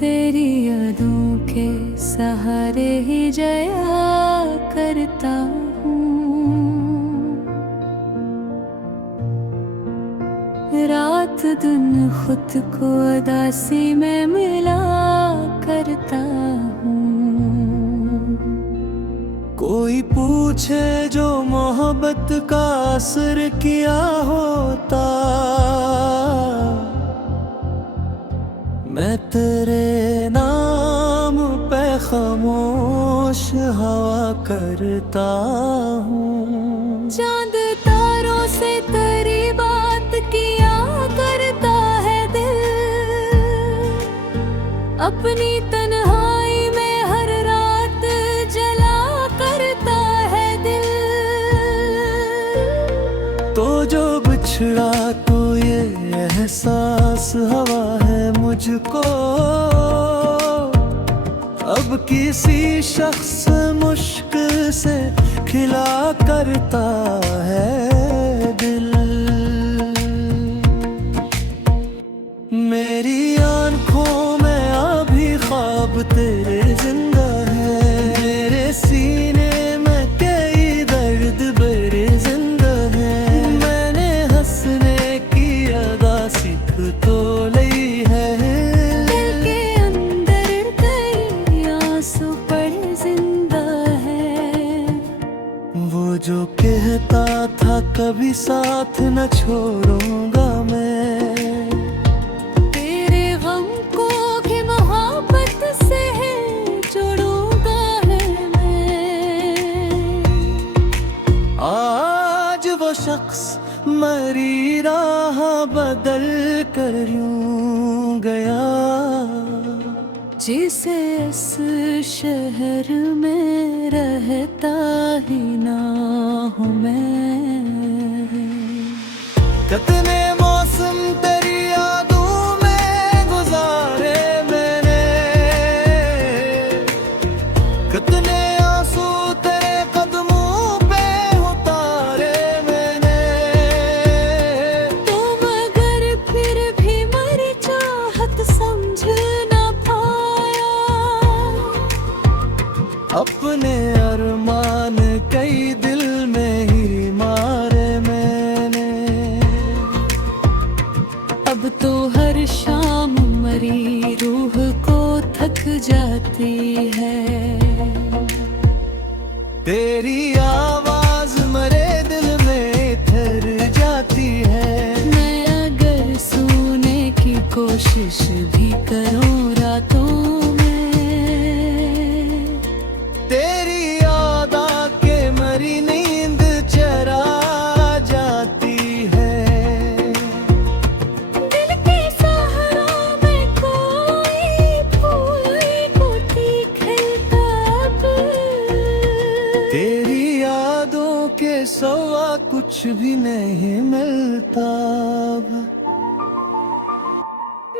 तेरी यादों के सहारे ही जया करता हूँ। रात दिन खुद को उदासी में मिला करता हूँ। कोई पूछे जो मोहब्बत का असर किया होता, मैं तेरे नाम पे खामोश हवा करता हूँ। चांद तारों से तेरी बात किया करता है दिल, अपनी तन्हाई में हर रात जला करता है दिल। तो जो बिछड़ा तो ये एहसास हवा है मुझको, अब किसी शख्स मुश्किल से खिला करता है दिल। मेरी आंखों में अभी ख्वाब तेरे जिंदा है, मेरे सीने में कई दर्द बड़े जिंदा है। मैंने हंसने की अदा सीख तो ली है, दिल के अंदर कई आंसू पड़े जिंदा है। वो जो कहता था कभी साथ न छोड़ूंगा मैं, तेरे गम को भी मोहब्बत से जोड़ूंगा है मैं। आज वो शख्स मरी राह बदल कर यूं गया, जिसे इस शहर में रहता ही ना हूँ मैं। कितने मौसम तेरी यादों में गुजारे मैंने, कितने आंसू तेरे कदमों पे उतारे मैंने। तुम अगर फिर भी मरी चाहत समझ ना पाया, अपने अरमान कई दिल में ही मारे मैंने। अब तो हर शाम मरी रूह को थक जाती है। तेरी आवाज मरे दिल में ठहर जाती है। मैं अगर सोने की कोशिश भी करूं रातों में, तेरी याद आके मरी नींद चरा जाती है। दिल के सहारों में कोई फूल मोती खिलता अब। तेरी यादों के सिवा कुछ भी नहीं मिलता अब।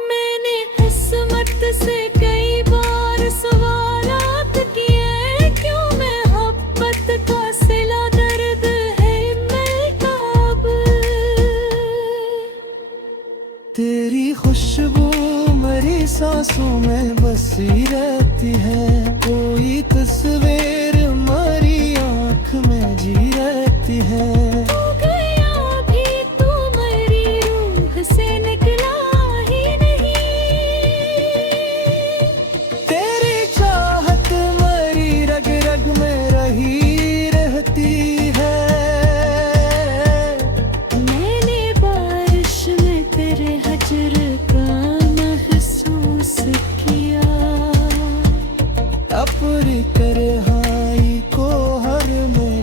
मैंने किस्मत से कई बार सवालात किए, क्यों मोहब्बत का सिला दर्द है मिलता अब। तेरी खुशबू मेरी सांसों में बसी रहती है, कोई तस्वीर हमारी आँख में जी रहती है। तू गया भी तू मेरी रूह से निकला ही नहीं। तेरी चाहत मेरी रग रग में रही रहती है। मैंने बारिश में तेरे हजर का महसूस किया, अपनी तन्हाई को हर में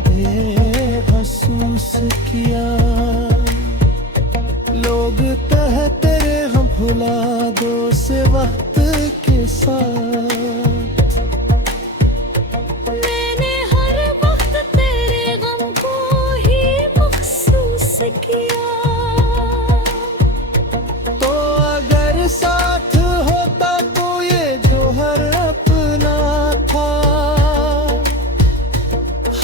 महसूस किया। लोग कहते हम भुला दो से वक्त के साथ, मैंने हर वक्त तेरे गम को ही महसूस किया। तो अगर साथ होता तो ये जो हर अपना था,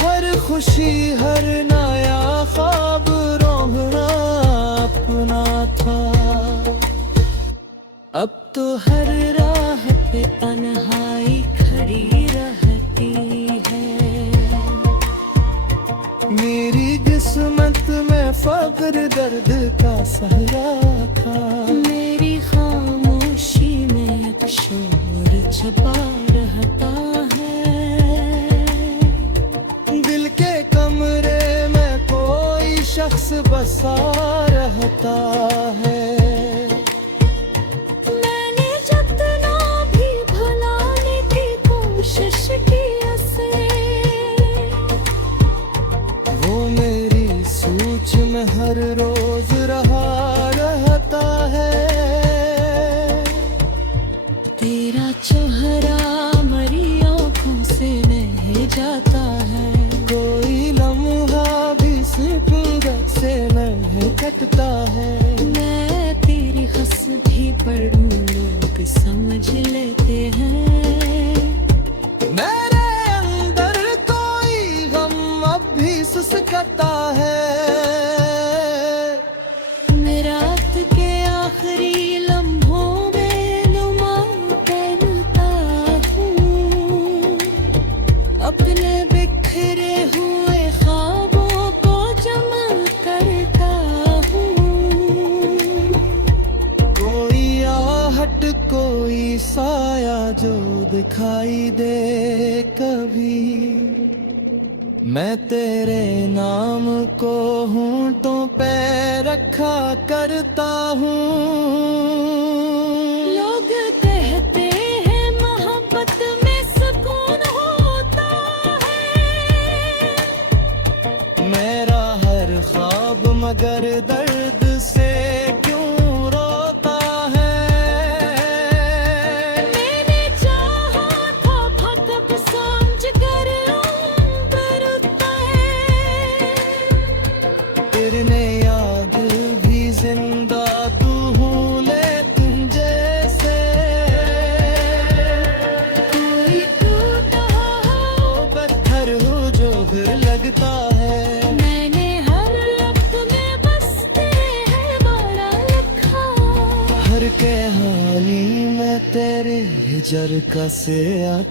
हर खुशी हर नया ख्वाब रोना अपना था। अब तो हर राह पे तन्हाई खड़ी रहती है। मेरी किस्मत में फक्र दर्द का सहरा था, मेरी खामोशी में एक शोर छुपा रहता है। दिल के कमरे में कोई शख्स बसा रहता है। मैंने जितना भी भुलाने की कोशिश की उसे, वो मेरी सोच में हर रोज रहा रहता है। तेरा चेहरा मरी आँखों से नहीं जाता है। कोई लम्हा भी सिकंदर से नहीं कटता है। मैं तेरी हंस भी पढ़ूं लोग समझ लेते हैं। मेरे अंदर कोई गम अब भी सुसकता है। मैं रात के आखिरी लम्हों में नुमा पहनता हूँ, अपने बिखरे हुए ख्वाबों को जमा करता हूँ। कोई आहट कोई साया जो दिखाई दे कभी, मैं तेरे नाम को होंठों पे रखा करता हूँ। लोग कहते हैं मोहब्बत में सुकून होता है। मेरा हर ख्वाब मगर दर्द से क्यों रोता है। मैंने चाहा था फकत समझ कर उतरता है। तेरे याद भी जिंदा तू हूँ लेकिन जैसे कोई टूटा हो पत्थर हो जो फिर लगता है। मैंने हर लफ्ज़ में बस तेरे बारा लिखा। हर के हाली में तेरे हिजर का से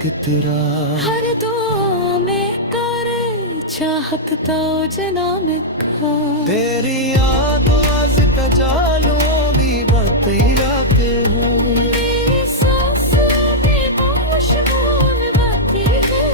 कितरा। हर दुआ में करे चाहत तो जना में खा। तेरी याद आज तजालों भी बतेरा के हूँ। मेरी सांसें भी मशगूल बातें हैं।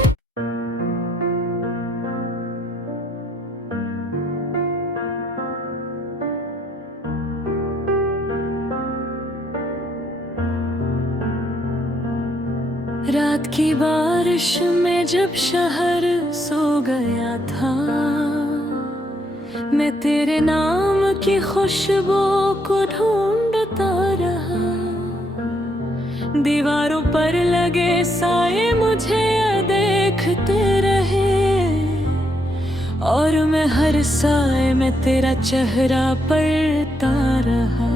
रात की बारिश में जब शहर सो गया था, मैं तेरे नाम की खुशबू को ढूंढता रहा। दीवारों पर लगे साए मुझे देखते रहे, और मैं हर साए में तेरा चेहरा पढ़ता रहा।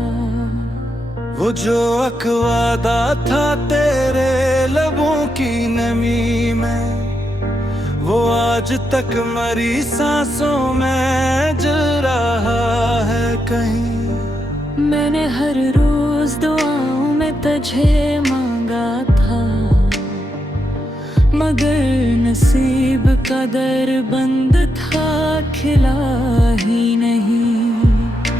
वो जो अकवादा था तेरे लबों की नमी में, वो आज तक मरी सांसों में जल रहा है कहीं। मैंने हर रोज दुआओं में तुझे मांगा था, मगर नसीब का दर बंद था, खिला ही नहीं।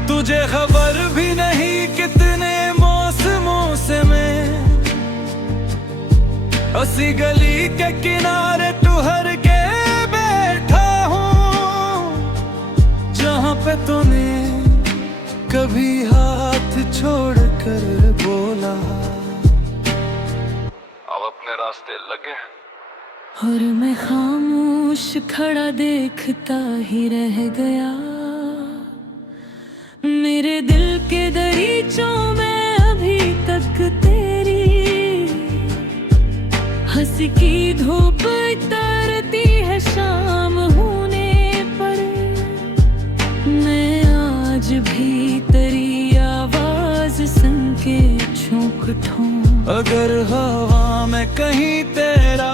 तुझे खबर भी नहीं कितने मौसमों से मैं उसी गली के किनारे ठहर के बैठा हूँ, जहाँ पे तूने कभी हाथ छोड़ कर बोला अब अपने रास्ते लगे। और मैं खामोश खड़ा देखता ही रह गया। मेरे दिल के दरीचों में अभी तक तेरी हंसी की धूप उतरती है शाम होने पर। मैं आज भी तेरी आवाज सुन के झोंक उठूं। अगर हवा में कहीं तेरा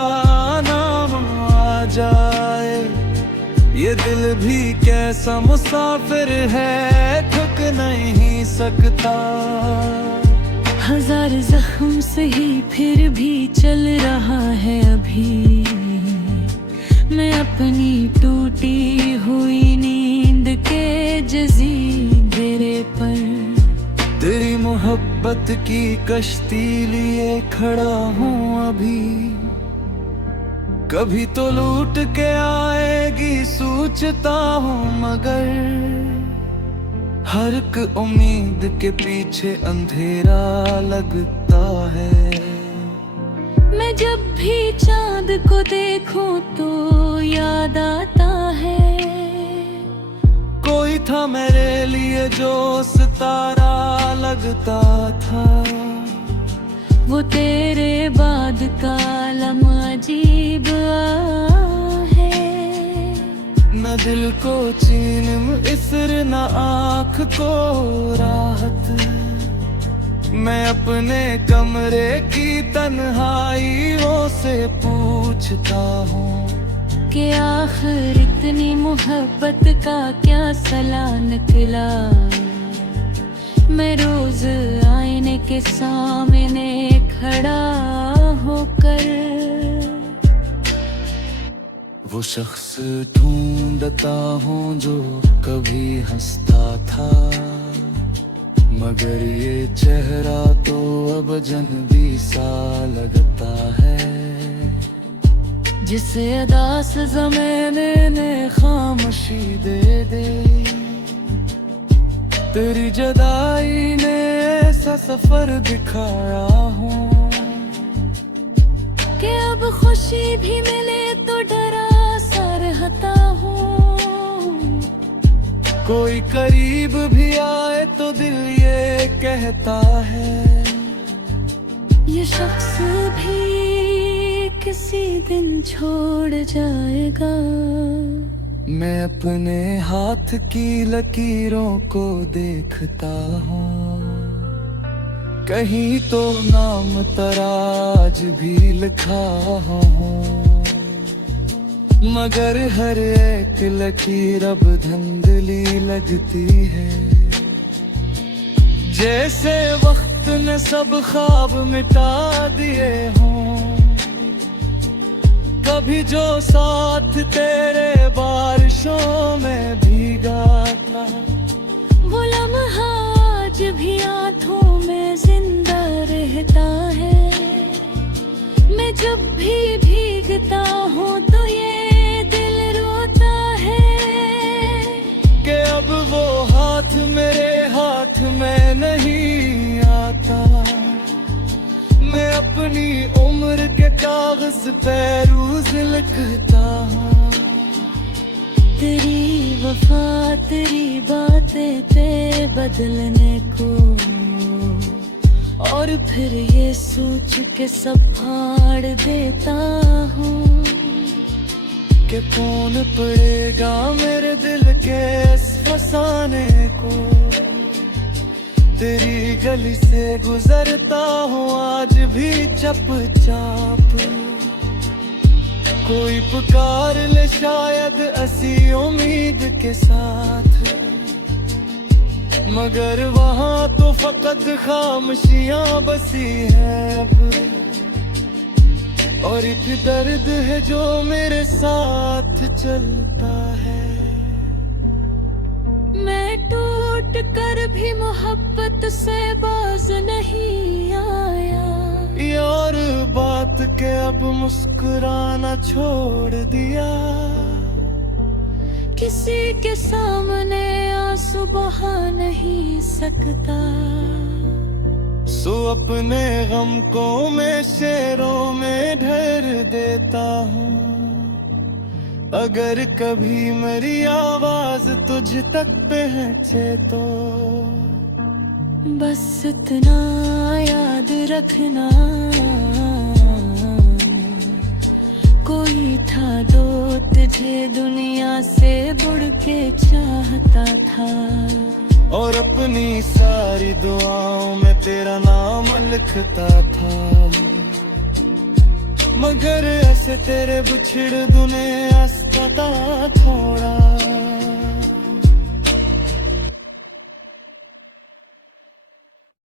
नाम आ जाए, ये दिल भी कैसा मुसाफिर है, थक नहीं सकता। हजार जख्म से ही फिर भी चल रहा है अभी, मैं अपनी टूटी हुई नींद के जजीरे पर। तेरी मोहब्बत की कश्ती लिए खड़ा हूँ अभी, कभी तो लूट के आएगी सोचता हूँ, मगर हर एक उम्मीद के पीछे अंधेरा लगता है। मैं जब भी चांद को देखूं तो याद आता है, कोई था मेरे लिए जो सितारा लगता था। वो तेरे बाद का लम्हा अजीब है, न दिल को चैन इसर न आँख को राहत। मैं अपने कमरे की तन्हाइयों से पूछता हूँ कि आखिर इतनी मोहब्बत का क्या सला निकला। मैं रोज आईने के सामने खड़ा होकर वो शख्स ढूंढता हूँ जो कभी हंसता था, मगर ये चेहरा तो अब अजनबी सा लगता है। जिसे अदा से ज़माने ने खामोशी दे दी, तेरी जुदाई ने ऐसा सफर दिखाया हूँ कि अब खुशी भी मिले तो डरा सा रहता हूँ। कोई करीब भी आए तो दिल ये कहता है, ये शख्स भी किसी दिन छोड़ जाएगा। मैं अपने हाथ की लकीरों को देखता हूँ, कहीं तो नाम तराज भी लिखा हूँ, मगर हर एक लकीर अब धुंधली लगती है। जैसे वक्त ने सब ख्वाब मिटा दिए हों, कभी जो साथ तेरे बारिशों में भीगा था, वो लम्हा आज भी आँखों में जिंदा रहता है। मैं जब भी भीगता हूँ तो ये दिल रोता है कि अब वो हाथ मेरे हाथ में नहीं आता। मैं अपनी उम्र के कागज पे रोज लिखता हूँ, तेरी वफा तेरी बातें पे बदलने को, और फिर ये सोच के सब फाड़ देता हूँ कि कौन पड़ेगा मेरे दिल के इस फसाने को। तेरी गली से गुजरता हूँ आज भी चुपचाप, कोई पुकार ले शायद ऐसी उम्मीद के साथ, मगर वहाँ तो फकत खामोशियाँ बसी है अब। और एक दर्द है जो मेरे साथ चलता है। मैं टूट कर भी मोहब्बत से बाज नहीं आया, यार बात के अब मुस्कुराना छोड़ दिया। किसी के सामने आंसू बहा नहीं सकता, सो अपने गम को मैं शेरों में ढर देता हूँ। अगर कभी मेरी आवाज तुझ तक पहुँचे तो बस इतना याद रखना, कोई था दो तुझे दुनिया से बढ़ के चाहता था, और अपनी सारी दुआओं में तेरा नाम लिखता था। मगर ऐसे तेरे बिछड़ दुने अस्पता था,